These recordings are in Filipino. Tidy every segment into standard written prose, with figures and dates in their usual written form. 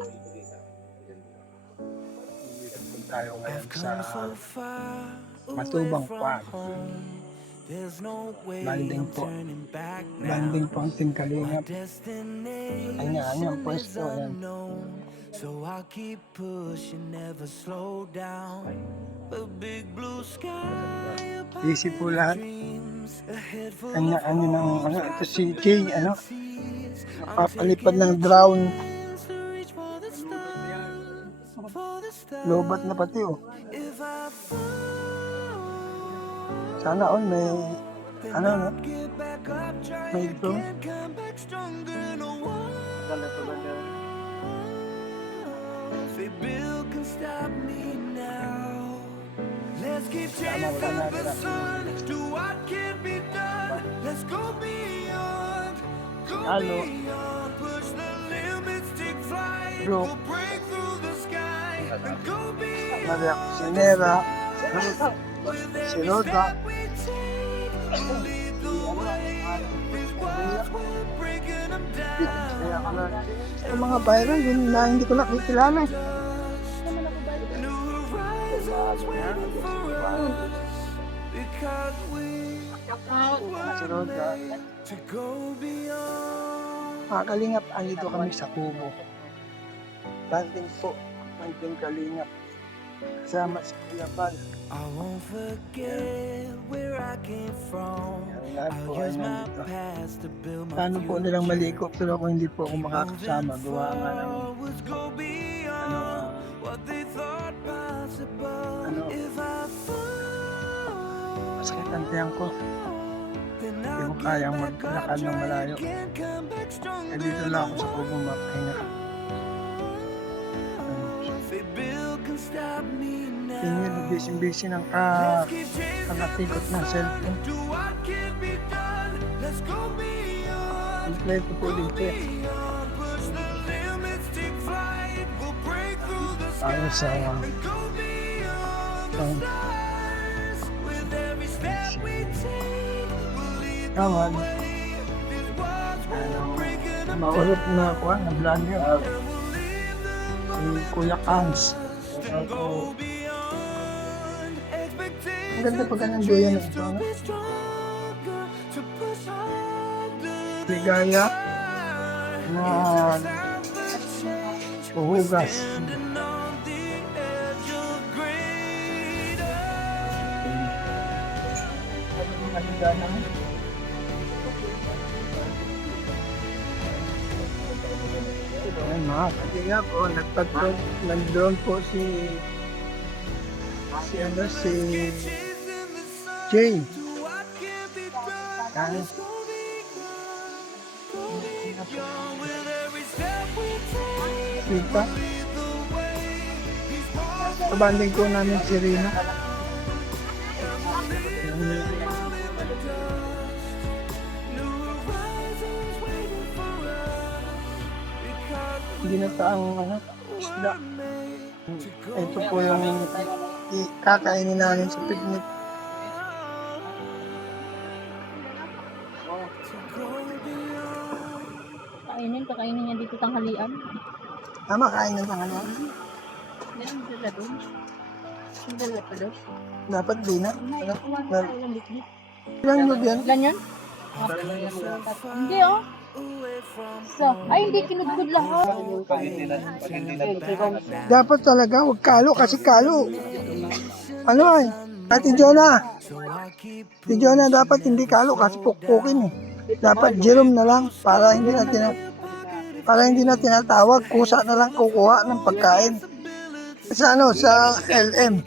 Dito po tayo ngayon sa Matubang Farm. Banding po. Banding po ang Team Kalingap. Kanya-kanyang pwesto yan. So I'll keep pushing, never slow down. A big blue sky above Easy po lahat. dreams, a head full of Kanya-kanya ng hopes, ito si Jay, seas. papalipad ng drown. Hands to reach for the stars, for the stars. Lobat na pati oh. If I fall, Sana all may then no? I'll get back up, try May drone. again, come back stronger. No one, say Bill can stop me now. Let's keep chasing the sun, do what can be done. Let's go beyond, beyond. Push the limits, take flight. Bro. We'll break through the sky and go beyond. Nariyak si Nera, With si every Roda. step we take, we'll lead the way. These walls, we're breaking them down. Kaya ka na. Yung mga viral, yun na hindi ko nakikilala. New horizons waiting for us, because we Si Roda. to go beyond. Mga Kalingap, andito kami sa Kubo. Banding po ng Team Kalingap. Kasama si Kuya Bal. I won't forget where I came from. Yan lahat po I'll ay use my nandito. past to build my Plano po nilang maliko pero ako hindi po ako makakasama. Gawa nga ng forwards, go beyond what they thought possible. Ano? If I fall, masakit ang tiyan ko. then Hindi I'll ko kayang get back maglakad up, ng try malayo. again, come back Eh stronger. dito lang ako sa Kubo makahinga. Say Bill can stop me Tingin, now. busy-busy ng Let's keep chasing kakatikot ng cellphone. do what can be done. Let's go beyond, Kompleto po dito. beyond. Push the limits, take flight. We'll break through the Tayo sky sa and go beyond the um, stars. With every step we take, we'll lead the kawan. way. These walls we're breaking them Maulot na ako, na-vlogger. and we'll lead the Si Kuya Kangs. and go beyond expectations. Ang ganda pag anong duyan na ito. To Ano? be stronger, to push harder than Ligaya na change. puhugas. Standing on the edge of greater. Ayan mga kalingap, nag-drone po si ano, si Jay. What can be done? Yan. Let's go beyond with every step we take. Kita. Lead the way. These walls Kabanding po namin si Rina. new horizons waiting for us. Because Hindi na taang ano, isda. we're made to go Ito po yung kakainin namin sa picnic. Kakainin niya dito tanghalian. Tama, kain ng tanghalian. Meron sila doon. Ang dala pa doon. Dapat di na. Ano? Na- Ilang litlit? Ilang nyo yan? Ilan yan? Hindi oh. So, ay hindi kinudkod lahat. Dapat talaga, huwag kalo kasi kalo. Ano ay? Ate Jonah. Si Jonah dapat hindi kalo kasi pukpukin eh. Dapat Jerome na lang para hindi na tinatawag, kusa na lang kukuha ng pagkain. Sa ano, sa LM.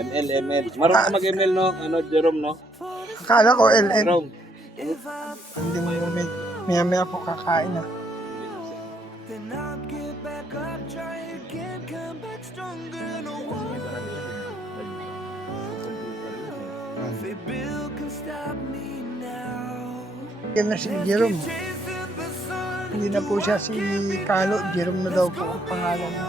ML. Marunong ka mag-ML, no? Ano, Jerome, no? Akala ko LM. Jerome. Hindi mo maya po kakain na. then I'll get back up, try again, come back stronger. No one, say Bill can stop me now. Yan na si Jerome. Chasing the sun, Hindi na po siya si Kalo. Jerome na daw po ang pangalan niya.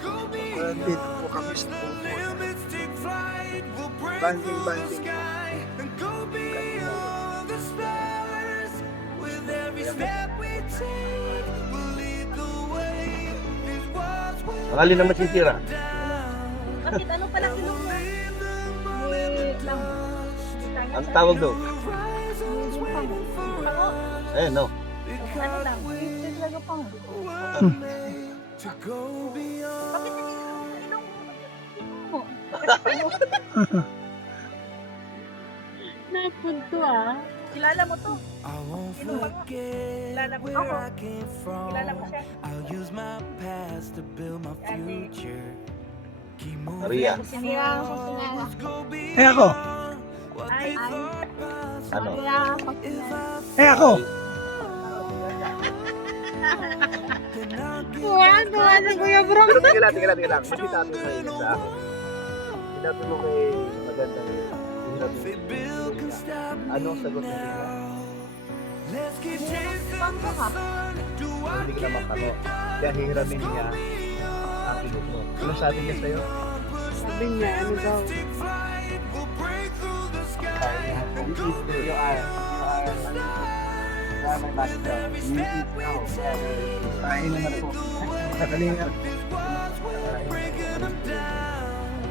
go Kaya beyond dito po kami sa Kubo. limits, take flight. We'll break Banding, through the banding. sky and go beyond the stars. With every step we take, we'll lead the way. Ang alin na masisira. Bakit ano pala ilong mo? Lang. Ang tawag doon? Pango. Eh, no. Ano lang? Ito talaga pango. Bakit ilong mo? Nakapod to ah. Kilala mo to? I won't Sino ba? forget Kilala mo where ako? I came from. Kilala mo siya? I'll use my past to build my future. Keep moving. Maria. Sinira ko sinara. Let's go Eh ako. beyond what Ay, they thought possible. Ano? sinira ko sinara. Eh ako. Then I'll give Tuwan, tuwan na Kuya Bro. Tingnan lang. Makita natin sa inyo sa akin. Sinabi mo kay magandang they build can stop me Ano ang sagot mo dito? now. Let's keep chasing Pango ka. do what Hindi ka naman ano. Kaya hihiramin niya ang ilong mo. Ano sabi niya sa'yo? Sabi niya, ano daw? flight will break through the sky. Kain naman po. Kakalingap. Breaking them down,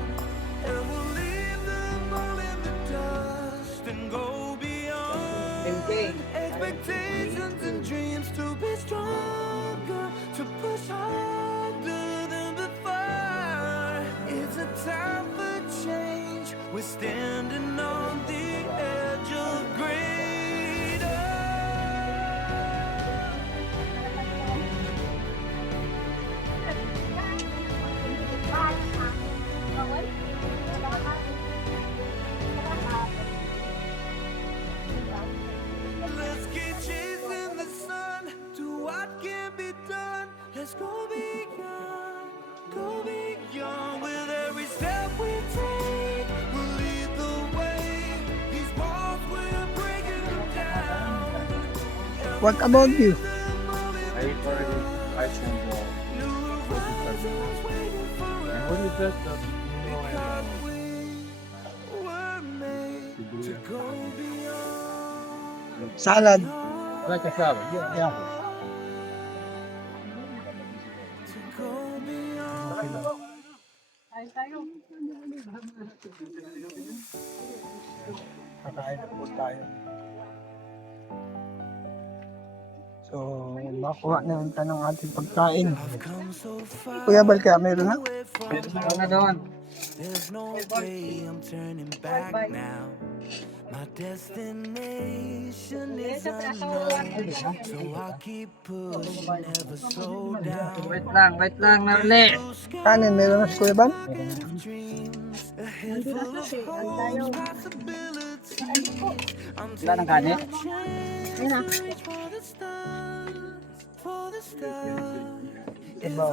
and we'll leave them all in the dust and go beyond expectations and dreams to be stronger, to push harder than before. It's a time for change. We're standing on the edge of greater. Let's keep chasing the sun to what can be done. Let's go beyond with every step we take. We'll lead the way. These walls we're breaking them down. What about you? I already iTunes New horizons waiting for us. What is that? Because we were made to go beyond. Salad. Wala kasama. Yeah. To go beyond. Ay, tayo. Kakain na po tayo. So, makuha na yung tanong ating pagkain. Come so far Kuya Bal, kaya meron na? away from There's no way I'm turning back now. My destination is unknown, so I'll keep pushing, never slow down. Wait lang, Narle. Kanin, meron na si Kuya Bal? Dreams, a head full of hopes, possibilities. I'm Wala nang kanin? Ayun na. for the stars, for the stars. Ibaw.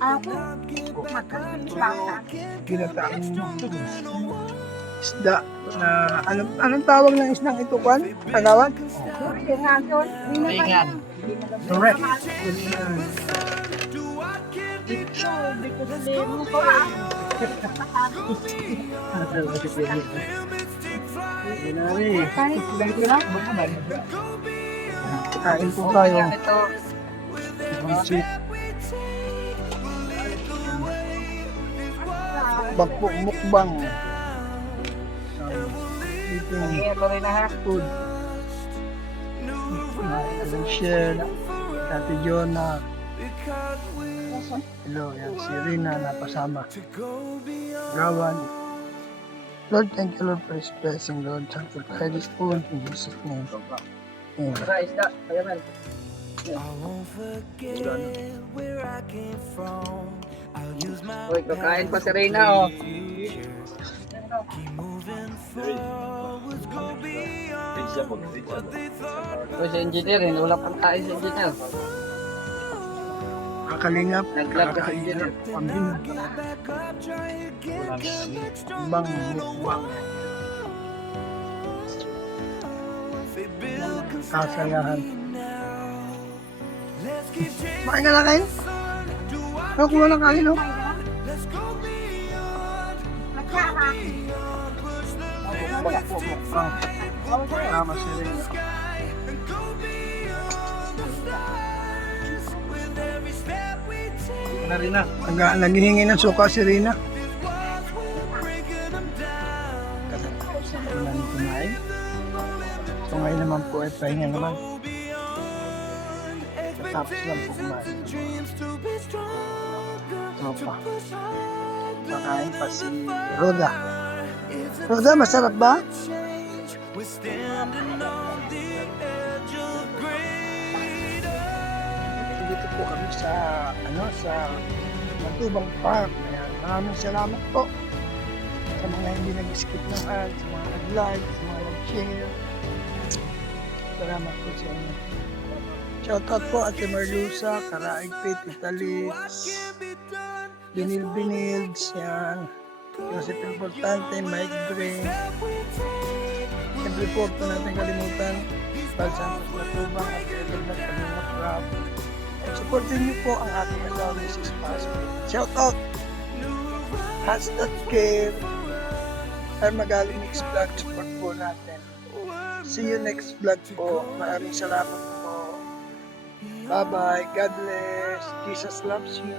Ako. Ginataang isda na anong tawag ng isdang ito, Kwan? Tagawan? Tingason. Pahingan. Correct. Ito, because they mo ko ah. Kahit dito na. Kain po tayo. Ito. Bakpo mukbang. Eating Ito rin na ha. food. Share. Ate Jonah. Hello, yan si Rina napasama. Gawan. Lord, thank you, Lord, for His blessing, Lord. Sanctify this food in Jesus' name. Amen. Isda. Kaya man. I won't forget where I came from. I'll use my Uy, kakain pa si Reyna, oh. future. Keep moving forward, go beyond what they thought. Uy, si engineer, hinulap ang tayo si engineer. Kakalingap. Nag-vlog ka si engineer. Pambing. Get back up, try again, come back strong. Mukbang, mukbang. They build can Kasayahan. now. Let's keep chasing Makain ka na kain? do what Ano, kuha ng kain, no? let's go beyond, Magsaka. beyond, push the Bakpo mukbang. Tama si Rina. sky and go beyond the stars. na rin na. Naghihingi ng suka si Rina. Kumain. So ngayon naman po ay pahinga naman. Tapos lang po kumain. Tropa. Makain pa si Roda. Roda, masarap ba? We're standing on the edge of greater. Dito po kami sa Matubang Park. Ayan, maraming salamat po sa mga hindi nag-skip ng ads, sa mga nag-like, sa mga nag-share. Salamat po sa inyo. Shoutout po Ate Marlusa, Karaig Pit, Italix, Binil-Binils, yan. Joseph Importante, Mike Green. Siyempre po, ito natin kalimutan. Pag Santos Matubang at Edward na Kalingap Rap. Supportin niyo po ang ating asawa, Mrs. Pastor. Shoutout! #care ay magaling next vlog. Support po natin. See you next vlog po. Maraming salamat po. Bye-bye. God bless. Jesus loves you.